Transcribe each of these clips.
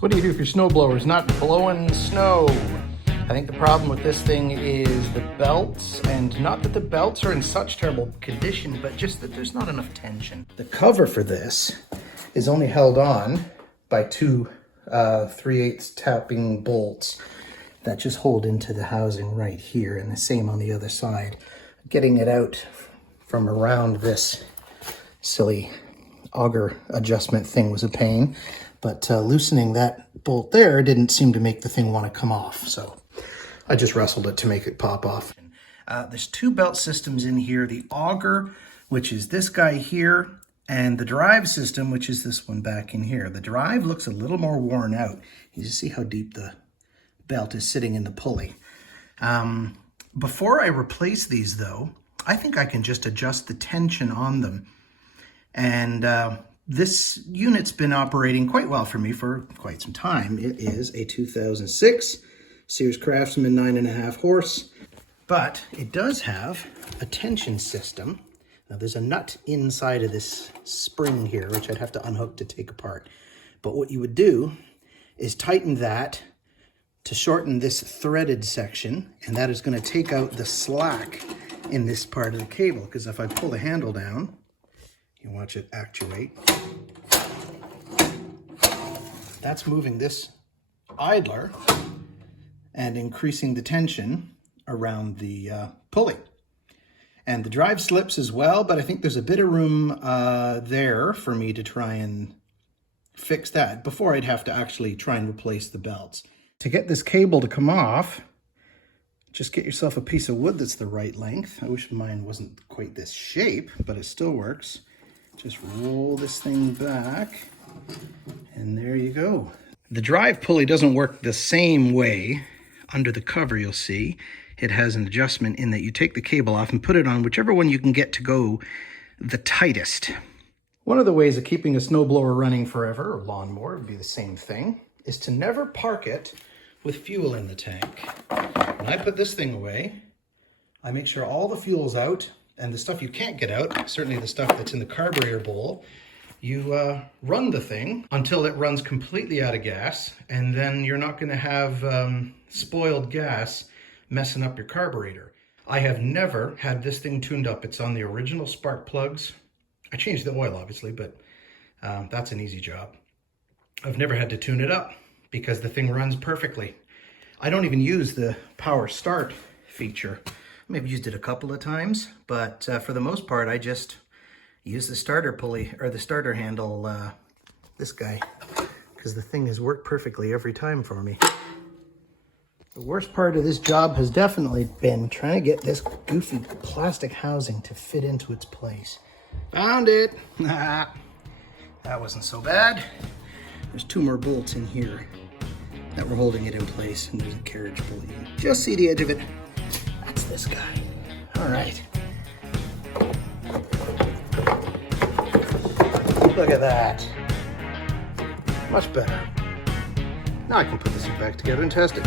So what do you do if your snowblower is not blowing snow? I think the problem with this thing is the belts, and not that the belts are in such terrible condition, but just that there's not enough tension. The cover for this is only held on by two 3/8 tapping bolts that just hold into the housing right here, and the same on the other side. Getting it out from around this silly auger adjustment thing was a pain, but loosening that bolt there didn't seem to make the thing want to come off, so I just wrestled it to make it pop off. There's two belt systems in here, the auger, which is this guy here, and the drive system, which is this one back in here. The drive looks a little more worn out. You just see how deep the belt is sitting in the pulley. Before I replace these though, I think I can just adjust the tension on them. And this unit's been operating quite well for me for quite some time. It is a 2006 Sears Craftsman 9.5 horse, but it does have a tension system. Now there's a nut inside of this spring here, which I'd have to unhook to take apart. But what you would do is tighten that to shorten this threaded section, and that is going to take out the slack in this part of the cable, because if I pull the handle down, you watch it actuate. That's moving this idler and increasing the tension around the pulley. And the drive slips as well, but I think there's a bit of room there for me to try and fix that before I'd have to actually try and replace the belts. To get this cable to come off, just get yourself a piece of wood that's the right length. I wish mine wasn't quite this shape, but it still works. Just roll this thing back, and there you go. The drive pulley doesn't work the same way. Under the cover, you'll see it has an adjustment in that you take the cable off and put it on whichever one you can get to go the tightest. One of the ways of keeping a snowblower running forever, or lawnmower, would be the same thing, is to never park it with fuel in the tank. When I put this thing away, I make sure all the fuel's out, and the stuff you can't get out, certainly the stuff that's in the carburetor bowl, you run the thing until it runs completely out of gas, and then you're not going to have spoiled gas messing up your carburetor. I have never had this thing tuned up. It's on the original spark plugs. I changed the oil, obviously, but that's an easy job. I've never had to tune it up because the thing runs perfectly. I don't even use the power start feature. Maybe used it a couple of times, but for the most part, I just use the starter pulley, or the starter handle, this guy, because the thing has worked perfectly every time for me. The worst part of this job has definitely been trying to get this goofy plastic housing to fit into its place. Found it! That wasn't so bad. There's two more bolts in here that were holding it in place, and there's a carriage pulley. Just see the edge of it. That's this guy. All right. Look at that. Much better. Now I can put this back together and test it.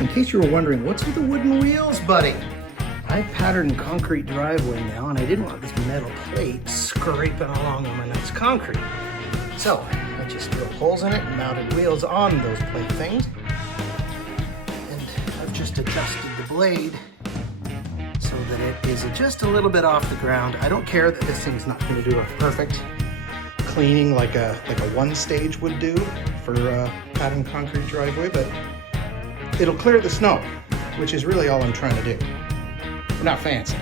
In case you were wondering, what's with the wooden wheels, buddy? I patterned concrete driveway now, and I didn't want this metal plate scraping along on my nice concrete. So I just drilled holes in it and mounted wheels on those plate things. And I've just adjusted the blade so that it is just a little bit off the ground. I don't care that this thing's not going to do a perfect cleaning like a one stage would do for a patterned concrete driveway, but it'll clear the snow, which is really all I'm trying to do. Not fancy.